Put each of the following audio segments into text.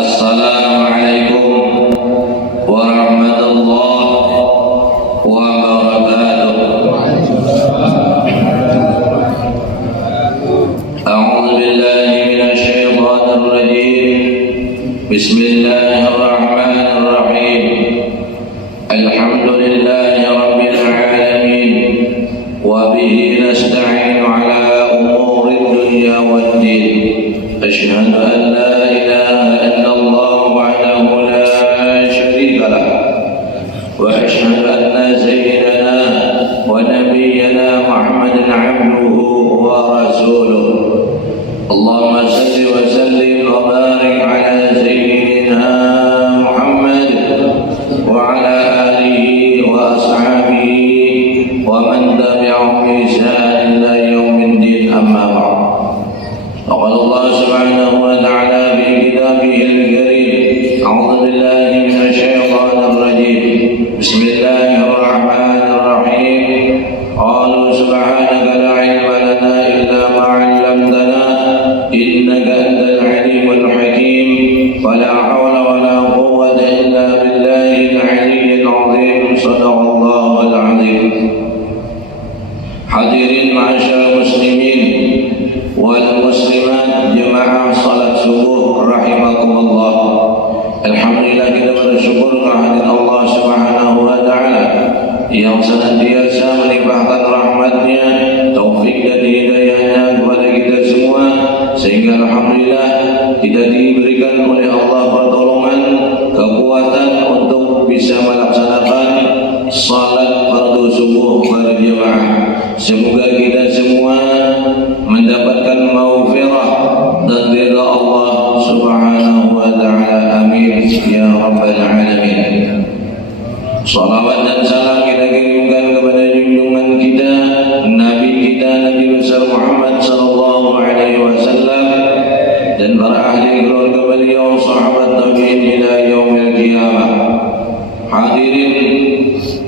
Assalamualaikum warahmatullahi wabarakatuh. A'udzu billahi minasy syaithanir rajim. Bismillahirrahmanirrahim. Alhamdulillahi rabbil alamin wa bihi nasta'inu ala umurid dunya waddin. Asyhadu an la ilaha illallah wahdahu la syarika lah wa asyhadu anna sayyidana wa nabiyyana Muhammadan 'abduhu wa rasuluh. Allahumma salli wa sallim wa barik ala sayyidina Muhammad wa ala alihi wa ashabihi wa man tabi'ahum bi ihsan ila yaumil din, amma ba'd. Qala Allah subhanahu wa ta'ala fi kitabihil karim, a'udzu billahi minasy syaithanir rajim. Bismillahirrahmanirrahim. Qalu subhanaka la ilma lana illa ma 'allamtana innaka antal alimul hakim. Wala hawla wala quwwata illa billahil aliyyil 'azim. Shadaqallahul 'azim. Hadirin ma'asyiral muslimin wal muslimat, jemaah salat subuh rahimakumullah. Alhamdulillah, kita bersyukur kehadirat Allah Subhanahu wa taala yang senantiasa melimpahkan rahmatnya, taufik dan hidayahnya kepada kita semua, sehingga alhamdulillah kita diberikan oleh Allah pertolongan, kekuatan untuk bisa melaksanakan salat fardu subuh berjamaah. Semoga kita semua mendapatkan maghfirah dan ridha Allah Subhanahu wa taala. Amin ya rabbal alamin. Salawat dan salam kita kirimkan kepada junjungan kita, Nabi kita, Nabi besar Muhammad sallallahu alaihi wasallam, dan para ahli keluarga beliau, sahabat tabi'in ila yaumil qiyamah. Hadirin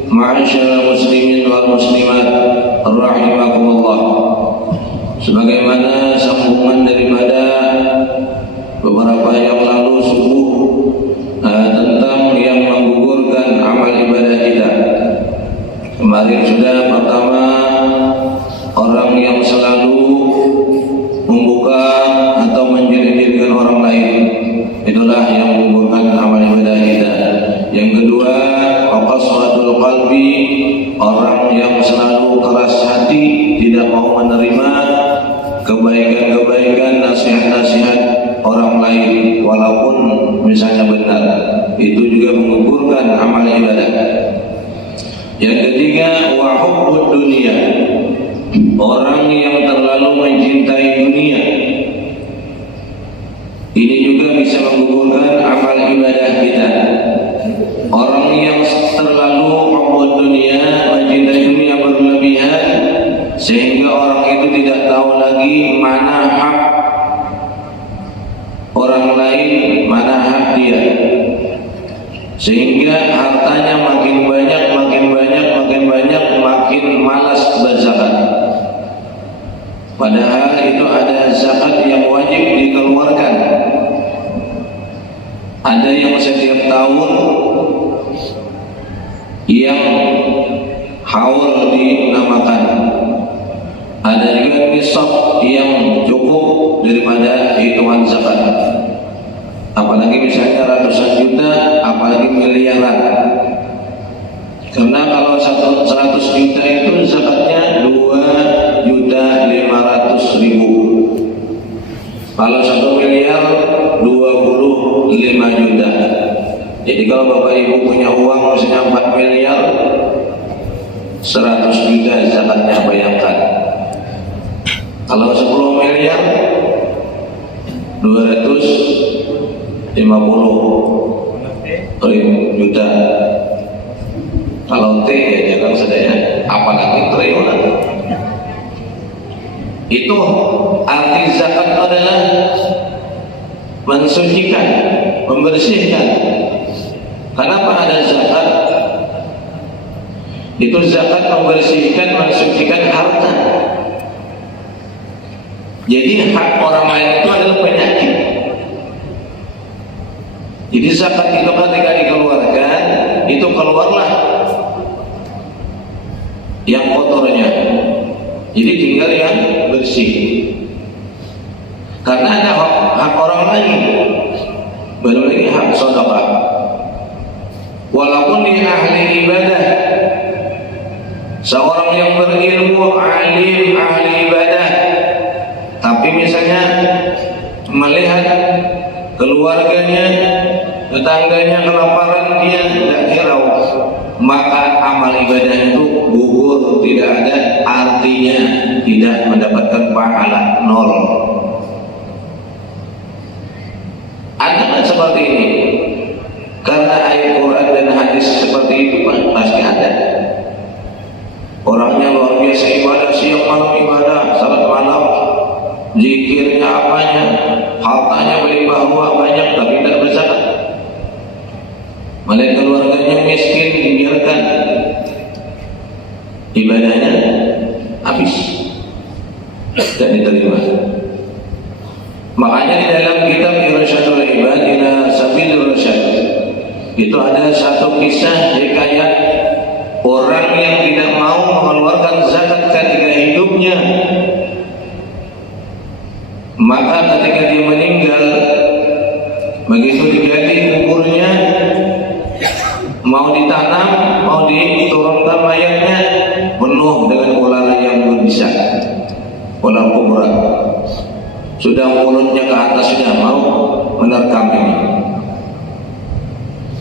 ma'asyiral muslimin wal muslimat rahimakumullah. Sebagaimana sambungan daripada beberapa yang lalu subuh tentang yang menggugurkan amal ibadah kita. Kemarin sudah pertama, orang yang selalu membuka atau menjadi-jadikan orang lain, itulah yang menggugurkan amal ibadah kita. Yang kedua, qaswatul qalbi, orang yang selalu keras hati, tidak mau menerima kebaikan-kebaikan, nasihat-nasihat orang lain walaupun misalnya benar, itu juga menggugurkan amal ibadah. Yang ketiga, wa hubbud dunya, orang yang terlalu mencintai dunia, ini juga bisa menggugurkan amal ibadah kita. Orang yang terlalu hubbud dunia, mencintai dunia berlebihan, sehingga orang itu tidak tahu lagi mana hak orang lain, mana hak dia, sehingga hartanya makin banyak, makin malas berzakat. Padahal itu ada zakat yang wajib dikeluarkan, ada yang setiap tahun yang haul dinamakan, ada juga nisab yang cukup daripada hitungan zakat. Apalagi misalnya ratusan juta, apalagi miliaran. Karena kalau 100 juta itu zakatnya 2.500.000. Kalau 1 miliar 25 juta. Jadi kalau Bapak Ibu punya uang misalnya 4 miliar, 100 juta zakatnya, bayangkan. Kalau 10 miliar 250 juta. Kalau T ya jangan sedaya, apalagi triliunan. Itu arti zakat adalah mensucikan, membersihkan. Kenapa ada zakat? Itu zakat membersihkan, mensucikan harta. Jadi hak orang lain itu adalah penyakit. Jadi zakat itu ketika dikeluarkan, itu keluarlah yang kotornya, jadi tinggal yang bersih. Karena ada hak orang lain, baru lagi hak sedekah. Walaupun di ahli ibadah, seorang yang berilmu, alim, ahli ibadah, tapi misalnya melihat keluarganya, tetangganya kelaparan, dia tidak hirau, maka amal ibadah itu gugur, tidak ada artinya, tidak mendapatkan pahala, nol. Ada kan seperti ini? Karena ayat Quran dan hadis seperti itu pasti ada. Orangnya luar biasa ibadah, siang malam ibadah, salat malam, zikirnya apanya, hartanya berlimpah ruah banyak, tapi tidak berzakat. Melihat keluarganya miskin, dibiarkan, ibadahnya habis, tidak diterima. Makanya di dalam kitab Irsyadul Ibad ila Sabilir Rasyad itu ada satu kisah hikayat orang yang tidak mau mengeluarkan zakat ketika hidupnya, maka ketika dia meninggal, begitu digali kuburnya, mau ditanam, mau diturunkan mayatnya, penuh dengan ular yang berbisa, ular kobra. Sudah mulutnya ke atas, sudah mau menerkam ini.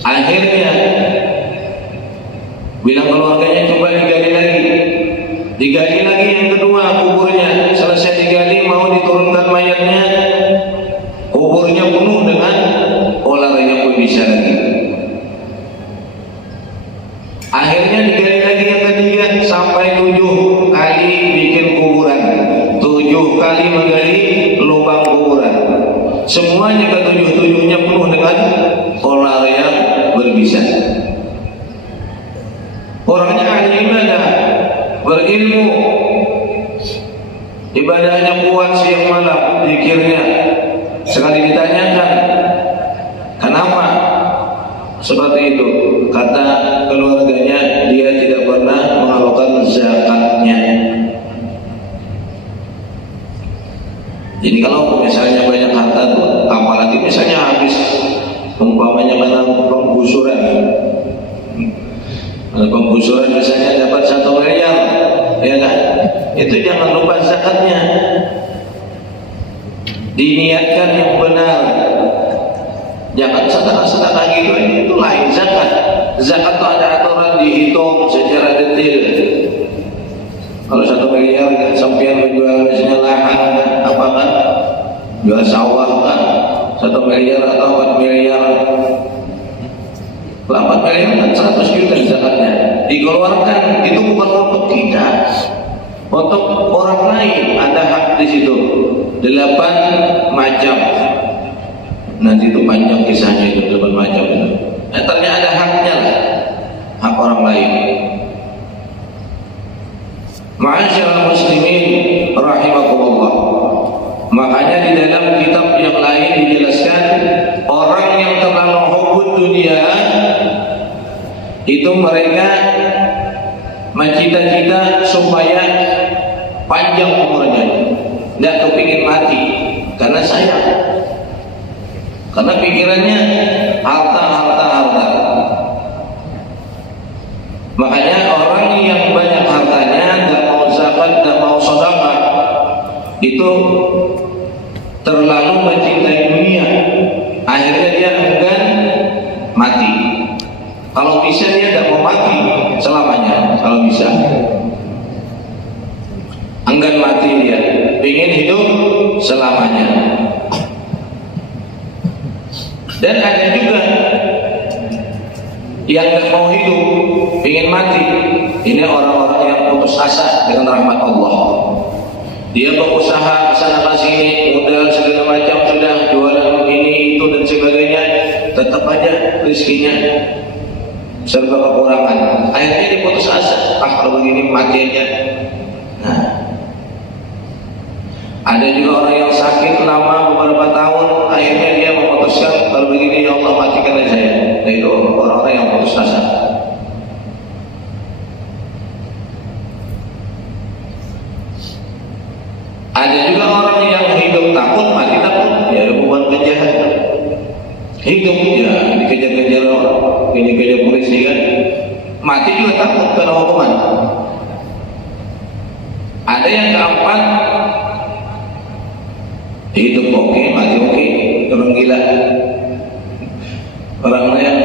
Akhirnya bilang keluarganya, coba digali lagi yang kedua kuburnya. Selesai digali, mau diturunkan mayatnya, kuburnya penuh dengan ular yang berbisa lagi. Akhirnya digali lagi yang ketiga, sampai 7 kali bikin kuburan, 7 kali menggali lubang kuburan. Semuanya ketujuh-tujuhnya penuh dengan ular yang berbisa. Orangnya ahli ibadah, berilmu, ibadahnya kuat siang malam, zikirnya. Sekali ditanyakan, kenapa seperti itu? Kata keluarganya, dia tidak pernah mengalokkan zakatnya. Jadi kalau misalnya banyak harta tuh, apalagi misalnya habis, umpamanya karena penggusuran, penggusuran misalnya dapat 1 miliar, ya kan? Itu jangan lupa zakatnya. Diniatkan yang benar. Jangan sedekah gitu, itu lain zakat. Zakat itu ada aturan, dihitung secara detail. Kalau 1 miliar kan sampean menjual misalnya lahan apa kan, jual sawah kan, 1 miliar atau 4 miliar, 4 miliar kan 100 juta zakatnya dikeluarkan. Itu bukan untuk kita, untuk orang lain. Ada hak di situ, 8 macam. Nanti itu panjang kisahnya itu 8 macam itu. Ternyata ada haknya lah, hak orang lain. Ma'asyiral muslimin rahimakumullah. Makanya di dalam kitab yang lain dijelaskan, orang yang terlalu hubbud dunia itu mereka mencita-cita supaya panjang umurnya, tidak kepingin mati karena sayang, karena pikirannya harta. Makanya orang yang banyak hartanya, tidak mau zakat, tidak mau sedekah, itu terlalu mencintai dunia. Akhirnya dia enggan mati. Kalau bisa dia tidak mau mati selamanya. Kalau bisa, enggan mati dia, ingin hidup selamanya. Dan ada juga yang tidak mau hidup, ingin mati. Ini orang-orang yang putus asa dengan rahmat Allah. Dia berusaha kesana sini, modal segala macam, sudah jualan ini itu dan sebagainya, tetap aja rezekinya serba kekurangan. Akhirnya dia putus asa. Kalau begini mati aja. Nah, ada juga orang yang sakit lama beberapa tahun, akhirnya dia memutuskan, kalau begini ya Allah matikan Hidup ya dikejar-kejar orang, dikejar polisi kan, mati juga takut karena hukuman. Ada yang keempat, hidup oke, mati oke, orang gila, orang yang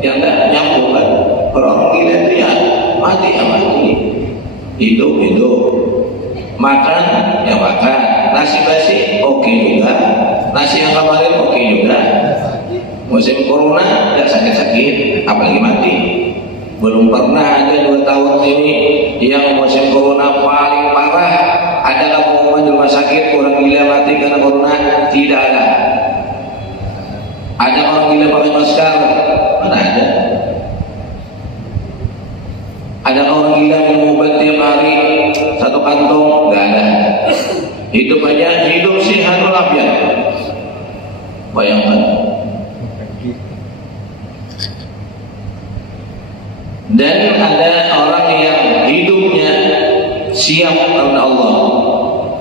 tidak nyambung kan, orang gila itu ya mati ya mati, hidup, makan ya makan, nasi basi oke juga, nasi yang kemarin oke juga. Musim corona tidak sakit-sakit, apalagi mati. Belum pernah ada 2 tahun ini yang musim corona paling parah adalah pengumuman di rumah sakit orang gila mati karena corona. Tidak ada. Ada orang gila pakai masker? Mana ada? Ada orang gila minum obat tiap hari 1 kantong? Nggak ada. Hidup aja, hidup sehat walafiat. Bayangkan. Dan ada orang yang hidupnya siap karena Allah,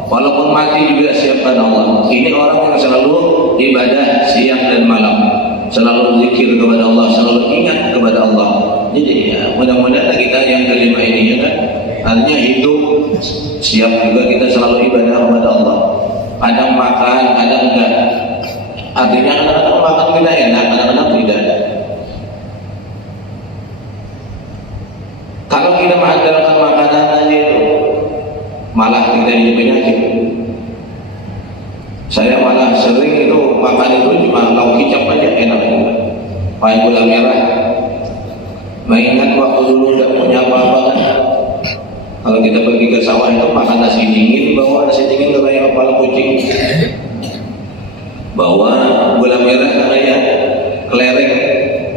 walaupun mati juga siap karena Allah. Ini orang yang selalu ibadah siang dan malam, selalu zikir kepada Allah, selalu ingat kepada Allah. Jadi ya, mudah-mudahan kita yang kelima ini ya kan, artinya hidup siap juga kita selalu ibadah kepada Allah. Kadang makan, kadang enggak. Artinya kadang-kadang makan tidak enak, kadang-kadang tidak. Kalau kita mengandalkan makanan aja itu, malah kita jadi penyakit. Saya malah sering itu makan itu cuma lauk kicap aja enak juga. Pakai gula merah. Mengingat waktu dulu tidak punya apa-apa kan. Kalau kita pergi ke sawah itu makan nasi dingin, bawa nasi dingin ke kayak kepala kucing. Bawa gula merah kayak kelereng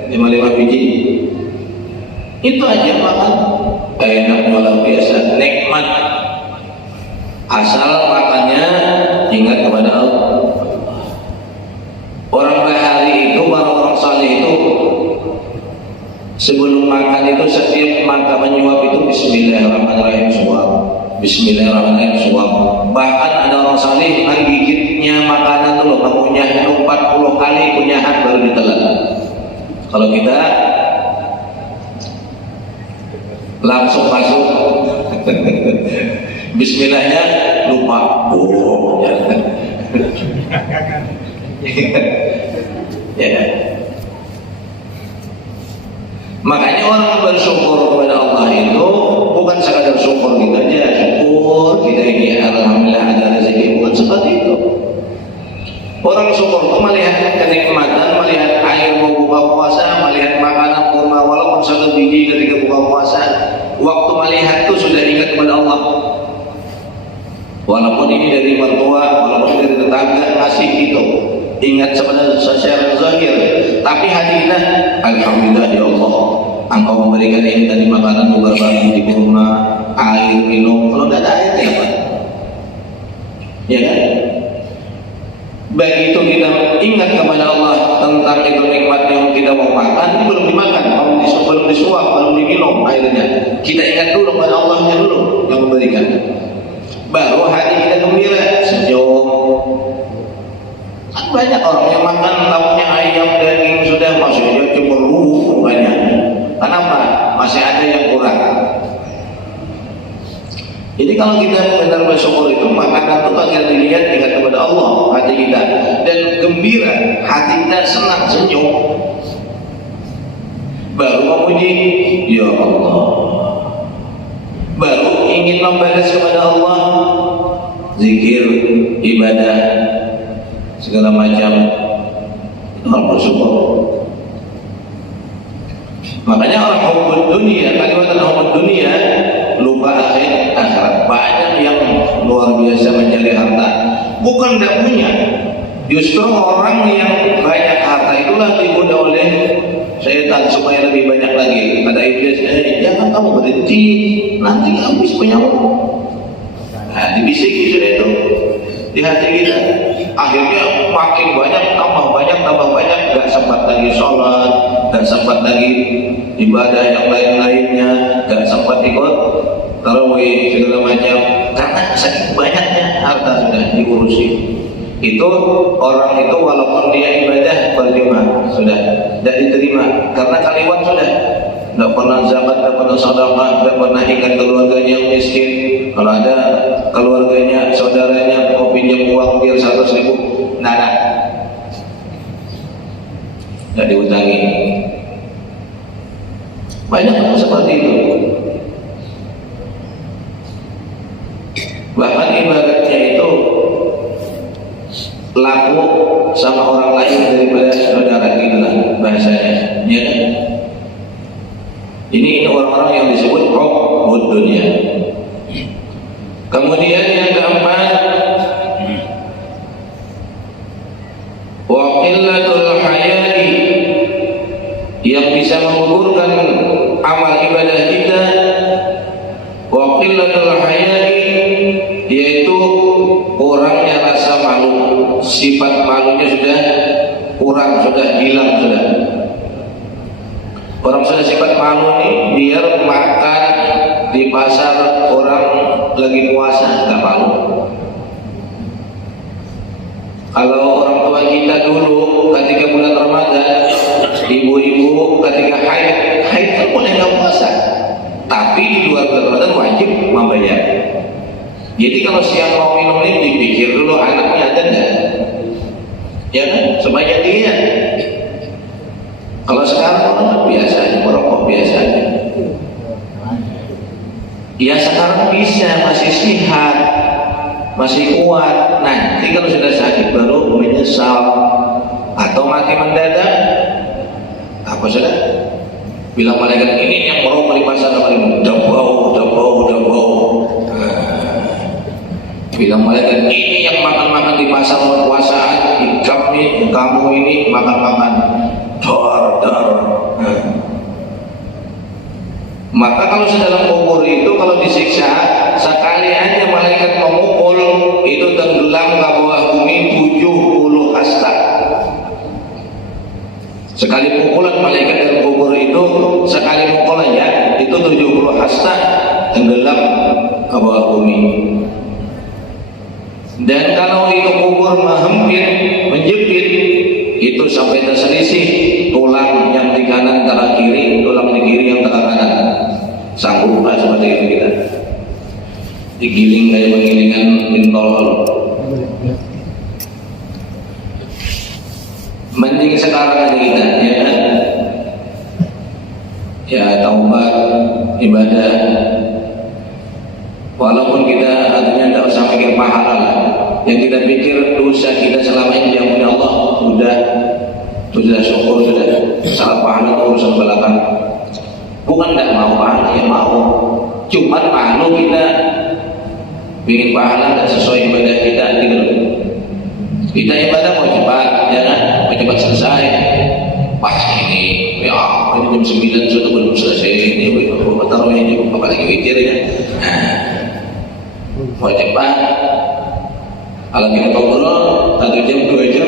5 biji. Itu aja makan enak luar biasa, nikmat. Asal makannya ingat kepada Allah. Orang bahari itu, orang saleh itu sebelum makan itu setiap makan menyuap itu Bismillahirrahmanirrahim suap, Bismillahirrahmanirrahim suap. Bahkan ada orang saleh menggigitnya makanan dulu, mengunyah itu 40 kali kunyahan baru ditelan. Kalau kita langsung masuk Bismillahnya lupa ya. Makanya orang bersyukur kepada Allah itu bukan sekadar syukur kita aja, syukur kita ini alhamdulillah ada rezeki, bukan seperti itu. Orang syukur itu melihat kenikmatan, melihat air mau buka puasa, melihat makanan kurma walaupun 1 biji ketika buka puasa. Waktu melihat itu sudah ingat kepada Allah. Walaupun ini dari mertua, walaupun dari tetangga, masih itu ingat secara zahir. Tapi hati kita, alhamdulillah ya Allah, Engkau memberikan ini tadi makanan bukan bagi di kurma, air minum. Kalau tidak ada air apa? Ya kan? Begitu kita ingat kepada Allah tentang itu nikmat yang kita mau makan, belum dimakan, belum disuap, belum diminum airnya. Kita ingat dulu kepada Allahnya dulu yang memberikan. Baru hati kita gembira, sejuk. Kan banyak orang yang makan lauknya ayam, daging sudah masuk dia cemberut mukanya. Kenapa? Masih ada yang kurang. Jadi kalau kita benar bersyukur itu, makanan itu akan dilihat ingat kepada Allah hati kita dan gembira, hati kita senang senyum. Baru memuji ya Allah, baru ingin membalas kepada Allah, zikir, ibadah, segala macam. Itu harus bersyukur. Makanya orang hubbud dunia, kalimat hubbud dunia, lupa akhirat. Banyak yang luar biasa mencari harta, bukan tidak punya. Justru orang yang banyak harta itulah digoda oleh syaitan supaya lebih banyak lagi. Kata iblis, jangan kamu berhenti, nanti habis punyamu. Nah, dibisiki sudah itu di hati kita. Akhirnya makin banyak, tambah banyak, gak sempat lagi sholat, gak sempat lagi ibadah yang lain-lainnya, gak sempat ikut tarawih segala macam, karena saking banyaknya harta sudah diurusi. Itu orang itu walaupun dia ibadah percuma, sudah tidak diterima karena kaliwat sudah. Tidak pernah zakat, tidak pernah sedekah, tidak pernah ingat keluarganya yang miskin. Kalau ada keluarganya, saudaranya mau pinjam uang biar 100.000, nada, tidak diutangi. Banyak orang seperti itu. Bahkan ibaratnya itu laku sama orang lain daripada saudara kita bahasanya, ya kan? Ini orang-orang yang disebut hubbud dunia. Kemudian yang keempat, wa qillatul hayai, yang bisa menggugurkan amal ibadah kita. Wa qillatul hayai, yaitu kurangnya rasa malu, sifat malunya sudah kurang, sudah hilang sudah. Orang sudah sifat malu nih, biar makan di pasar orang lagi puasa nggak malu. Kalau orang tua kita dulu ketika bulan Ramadan, ibu-ibu ketika haid kan boleh nggak puasa, tapi di luar bulan Ramadan wajib membayar. Jadi kalau siang mau minum ini dipikir dulu anaknya ada nggak, ya kan, supaya dia. Kalau sekarang orang biasanya merokok biasanya, ya sekarang bisa, masih sehat, masih kuat. Nanti kalau sudah sakit baru menyesal atau mati mendadak, apa sudah? Bilang malaikat ini yang merokok di pasar kemarin, udah bau. Bilang malaikat ini yang makan-makan di pasar puasaan, kamu ini makan-makan. Maka kalau sedalam kubur itu kalau disiksa, sekali aja malaikat memukul itu tenggelam ke bawah bumi 70 hasta. Sekali pukulan malaikat dalam kubur itu, sekali mukul aja itu 70 hasta tenggelam ke bawah bumi. Dan kalau itu kubur menjepit, itu sampai terselisih tulang yang di kanan antara kiri, tulang di kiri yang antara kanan. Sanggup nggak seperti itu kita? Digiling kayak penggilingan bintol. Mending sekarang aja kita, ya kan? Ya taubat, ibadah. Walaupun kita artinya tidak usah mikir pahala lah. Yang kita pikir dosa kita selama ini diampuni Allah, sudah syukur, sudah salah pahala urusan belakang. Bukan tidak mau pahala, ya mau. Cuma malu kita ingin pahala dan sesuai ibadah kita gitu. Kita ibadah mau cepat, ya kan? Mau cepat selesai. Wah ini, ya ini jam 9 sudah belum selesai. Ini taruh ini, apalagi witir ya. Mau cepat. Kalau kita ngobrol 1 jam 2 jam,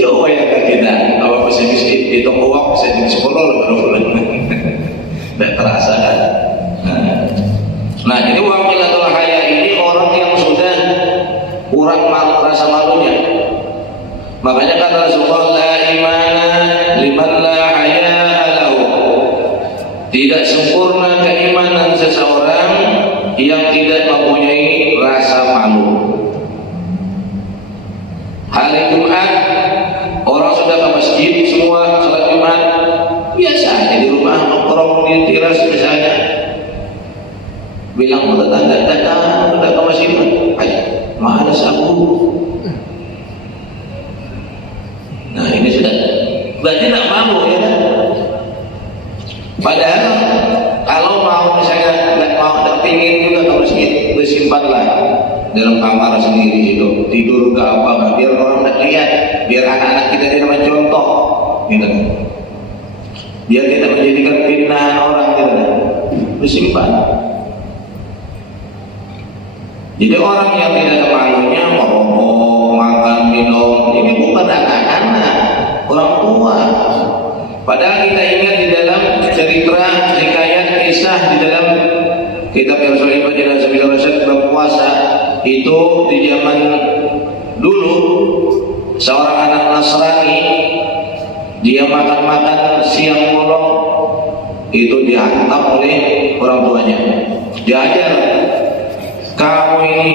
coba ya kan kita. Kalau pesimis itu uang bisa jadi 10 baru bulan. Tidak terasa kan? Nah jadi waqilatul haya ini orang yang sudah kurang rasa malunya. Makanya kata Rasulullah, la imana liman la haya lahu. Tidak sempurna keimanan seseorang yang tidak mempunyai rasa malu. Hari Jumat orang sudah ke masjid semua salat Jumat, biasa aja di rumah nongkrong di teras misalnya, bilang ke tetangga, udah ke masjid, ayo malas aku. Nah ini sudah berarti tak malu ya kan? Padahal kalau mau misalnya nggak mau, nggak pingin juga ke masjid, bersimpanlah dalam kamar sendiri itu, tidur ke apa, biar orang tidak lihat, biar anak-anak kita tidak mencontoh, gitu. Biar tidak menjadikan fitnah orang, gitu. Bersimpan. Jadi orang yang tidak ada malunya merokok, makan, minum, ini bukan anak-anak, orang tua. Padahal kita ingat di dalam cerita, hikayat, kisah di dalam kitab Rasulullah SAW berpuasa itu di zaman dulu seorang anak Nasrani dia makan-makan siang bolong, itu dihantam oleh orang tuanya, diajar, kamu ini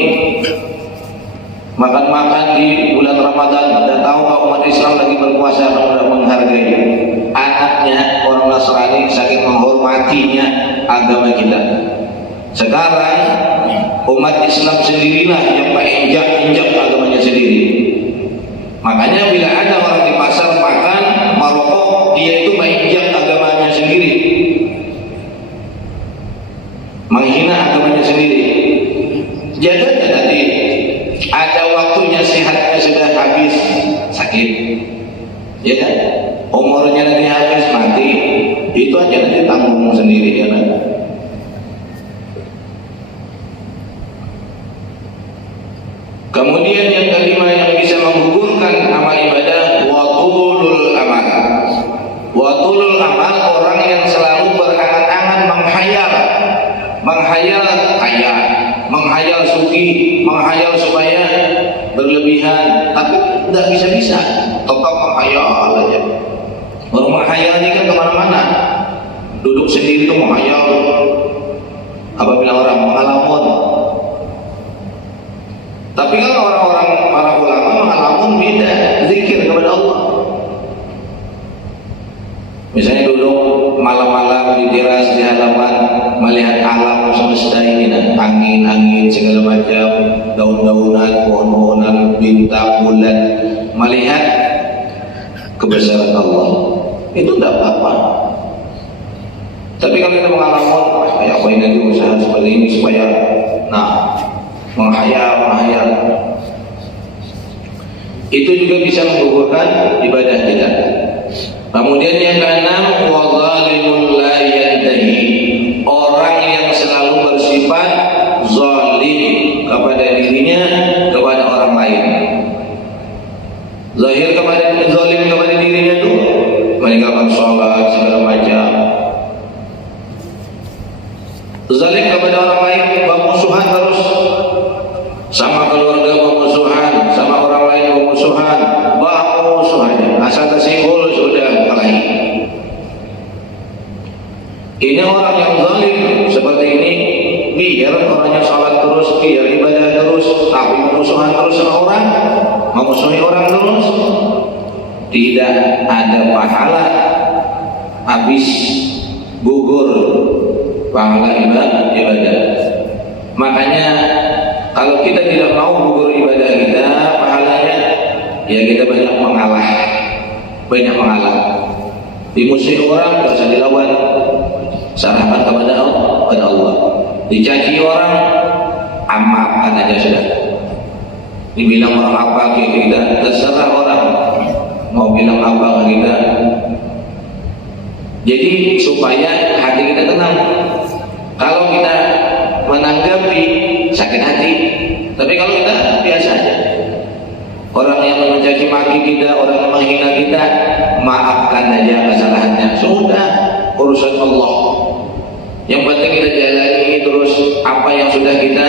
makan-makan di bulan Ramadan, dan tahu kalau umat Islam lagi berpuasa, kamu tidak menghargai. Anaknya orang Nasrani saking menghormatinya agama kita. Sekarang umat Islam sendirilah yang menginjak-injak agamanya sendiri. Makanya bila ada orang di pasar makan merokok, dia itu menginjak agamanya sendiri, menghina agamanya sendiri. Jaga nanti ada waktunya sehatnya sudah habis, sakit, ya kan? Umurnya nanti habis, mati, itu aja nanti tanggung sendiri, ya kan? Kemudian yang kelima yang bisa menggugurkan amal ibadah, watulul amal. Watulul amal, orang yang selalu berangan-angan menghayal kaya, menghayal suki, menghayal supaya berlebihan, tapi tidak bisa-bisa, tetap menghayal aja. Orang menghayal ini kan kemana-mana, duduk sendiri itu menghayal. Apa bilang orang mengalamun? Tapi kan orang-orang para ulama mengalamun beda, zikir kepada Allah. Misalnya duduk malam-malam di teras, di halaman, melihat alam semesta ini, angin-angin segala macam, daun-daunan, pohon-pohonan, bintang, bulan, melihat kebesaran Allah, itu tidak apa-apa. Tapi kalau kita mengalamun, kayak apa ini usaha seperti ini supaya, menghayal, itu juga bisa menggugurkan ibadah kita. Kemudian yang keenam, wazalimul la yantahi, orang yang selalu bersifat zalim kepada dirinya, kepada orang lain. Zahir zalim kepada dirinya itu meninggalkan sholat segala macam. Zalim kepada orang lain, bermusuhan terus, sama keluarga bermusuhan, sama orang lain bermusuhan, asal tersinggul sudah kelahi. Ini orang yang zalim seperti ini, biar orangnya sholat terus, biar ibadah terus, tapi bermusuhan terus sama orang, memusuhi orang terus, tidak ada pahala, habis gugur pahala ibadah. Makanya kalau kita tidak mau gugur ibadah kita, pahalanya ya kita banyak mengalah. Dimusuhi orang, tidak usah dilawan, serahkan kepada Allah. Dicaci orang, maafkan aja sudah. Dibilang orang apa ke kita, terserah orang mau bilang apa ke kita. Jadi supaya hati kita tenang. Kalau kita menanggapi sakit hati, tapi kalau kita biasa aja, orang yang mencaci maki kita, orang yang menghina kita, maafkan aja kesalahannya, sudah urusan Allah. Yang penting kita jalani terus apa yang sudah kita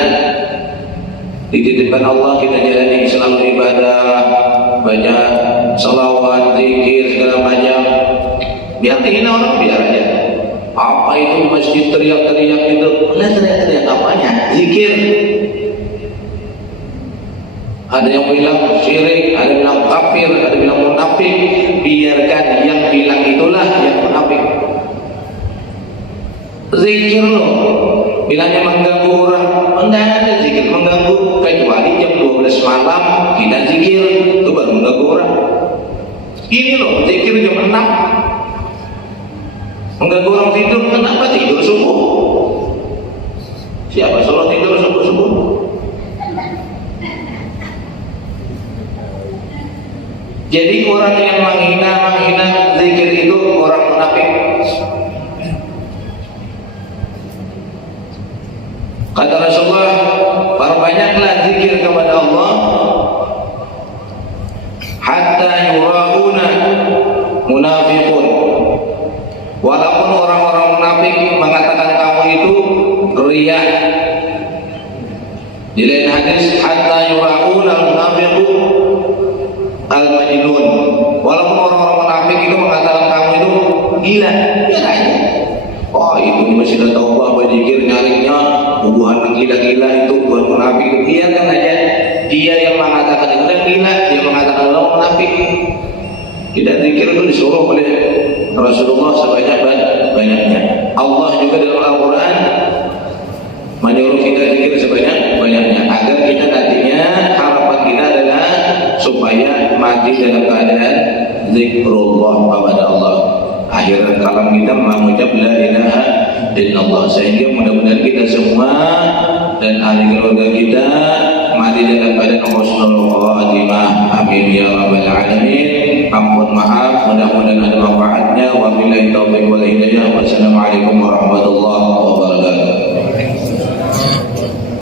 dititipkan Allah, kita jalani selalu ibadah, baca salawat, zikir segala macam. Biar dihina orang, biar aja. Apa itu masjid teriak-teriak itu? Lihat teriak-teriak apanya? Zikir. Ada yang bilang syirik, ada yang bilang kafir, ada yang bilang munafik. Biarkan yang bilang itulah yang munafik. Zikir loh, bilangnya mengganggu orang, tidak ada zikir mengganggu, kecuali jam 12 malam kita zikir, itu baru mengganggu orang. Ini loh, zikir jam 6 mengganggu orang tidur. Kenapa tidur subuh? Siapa suruh tidur subuh-subuh? Jadi orang yang menghina zikir itu orang munafik. Kata Rasulullah, perbanyaklah zikir kepada Allah hatta yurauna munafiqun. Walaupun orang-orang munafik mengatakan kamu itu riya. Di lain hadis, hatta yurauna munafiqun al-majnun. Walaupun orang-orang munafik itu mengatakan kamu itu gila, biar aja. Oh itu masih ada taubah, berzikir, nyarinya hubungan gila-gila itu buat munafik. Biarkan aja. Dia yang mengatakan itu dan gila, dia mengatakan Allah munafik. Tidak zikir itu disuruh oleh Rasulullah sebanyak-banyaknya. Allah juga dalam Al-Quran menyuruh kita zikir sebanyak-banyaknya agar kita nantinya harapan kita adalah supaya mati dalam keadaan zikrullah kepada Allah. Akhir kalam kita mengucap la ilaha illallah, sehingga mudah-mudahan kita semua dan ahli keluarga kita mati dalam keadaan husnul khatimah. Amin ya rabbal alamin. Ampun maaf, mudah-mudahan ada manfaatnya. Wabillahi taufiq wal hidayah.